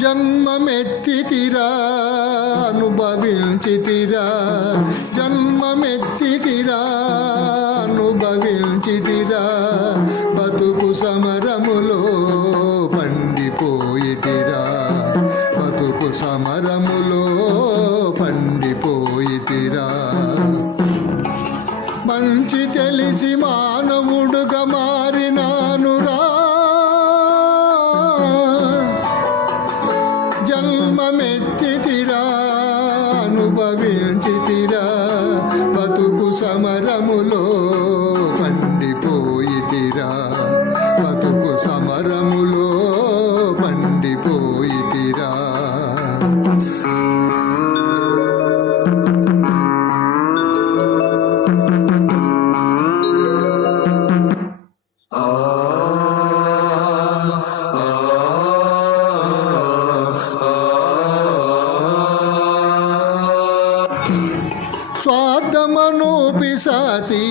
జన్మమెత్తితిరా అనుభవించితిరా, జన్మమెత్తితిరా అనుభవించితిరా, బతుకు సమరములో పండిపోయితిరా, బతుకు సమరములో పండిపోయితిరా. మంచి తెలిసి మానవుడుగా మారినానురా, జన్మమెత్తితిరా అనుభవించితిరా, బతుకు సమరములో పండిపోయితిరా, బతుకు సమరములో పండిపోయితిరా. స్వార్థమను పిశాసి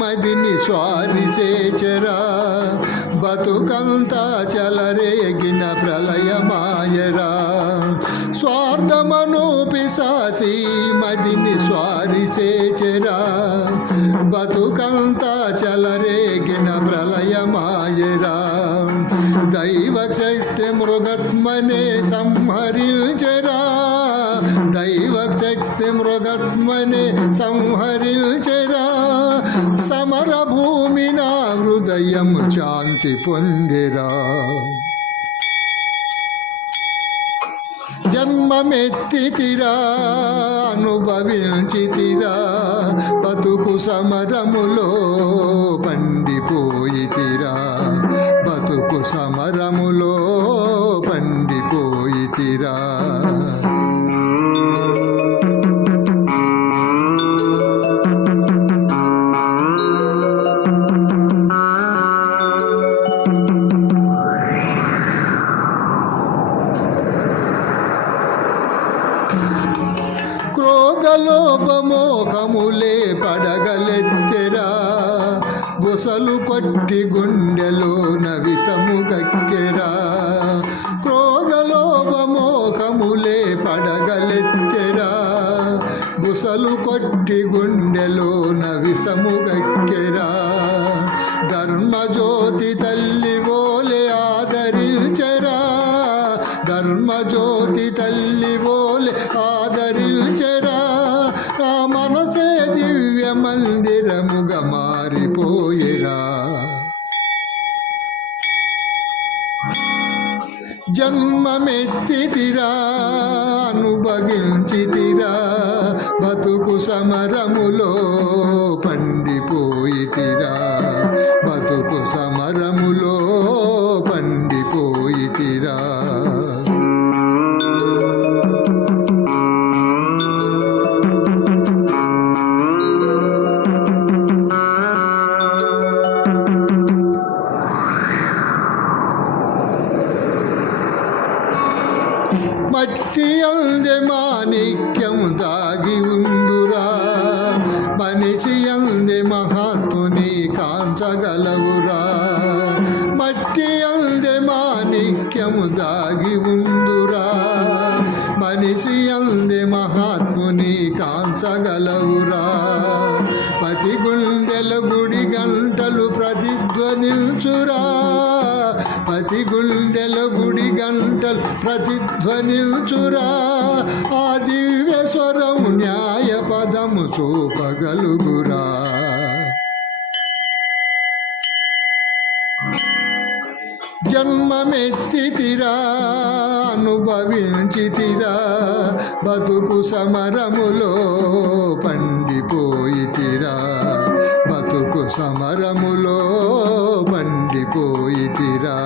మదిని స్వారి చేచరా, బతుకంతా చలరేగిన ప్రళయమాయరా. స్వార్థమను పిశాసి మదిని స్వారి చేచరా, బతుకంతా చలరేగిన ప్రళయమాయరా. దైవ శక్తి మృగత్మనే సంహరించరా, దైవ శక్తి మృగత్మనే సంహరించరా. సమర భూమి నా హృదయం శాంతి పొందిరా. జన్మమెత్తితిరా అనుభవించితిరా, బతుకు సమరములో పండిపోయితిరా, బతుకు సమరములో పండిపోయితిరా. క్రోధలోపమోహములే పడగలెత్తెరా, బుసలు కొట్టి గుండెలోన విషము కక్కెరా. క్రోధలోపమోహములే పడగలెత్తెరా, బుసలు కొట్టి గుండెలోన విషము కక్కెరా. ధర్మజ్యోతి తల్లి ఓలే ఆదరించెరా, ధర్మజ్యోతి తల్లి ఓలే ఆదరించెరా. నా మనసే దివ్య మందిరముగా మారిపోయిరా. జన్మమెత్తితిరా అనుభవించితిరా, బతుకు సమరములో పండిపోయితిరా, బతుకు సమరములో పండిపోయితిరా. మట్టి అందే మాణిక్యం దాగి ఉందురా, మనిషి అందే మహాత్ముని కాంచగలవురా. మట్టి అందే మాణిక్యము దాగి ఉందురా, మనిషి అందే మహాత్ముని కాంచగలవురా. పతి గుండెల గుడి గంటలు ప్రతిధ్వనించురా, పతి గుండెల గుడి గంటలు ప్రతిధ్వనించురా. ఆ దివ్య స్వరం న్యాయ పదము చూపగలుగురా. జన్మమెత్తితిరా అనుభవించితిరా, బతుకు సమరములో పండిపోయితిరా, బతుకు సమరములో పండిపోయితిరా.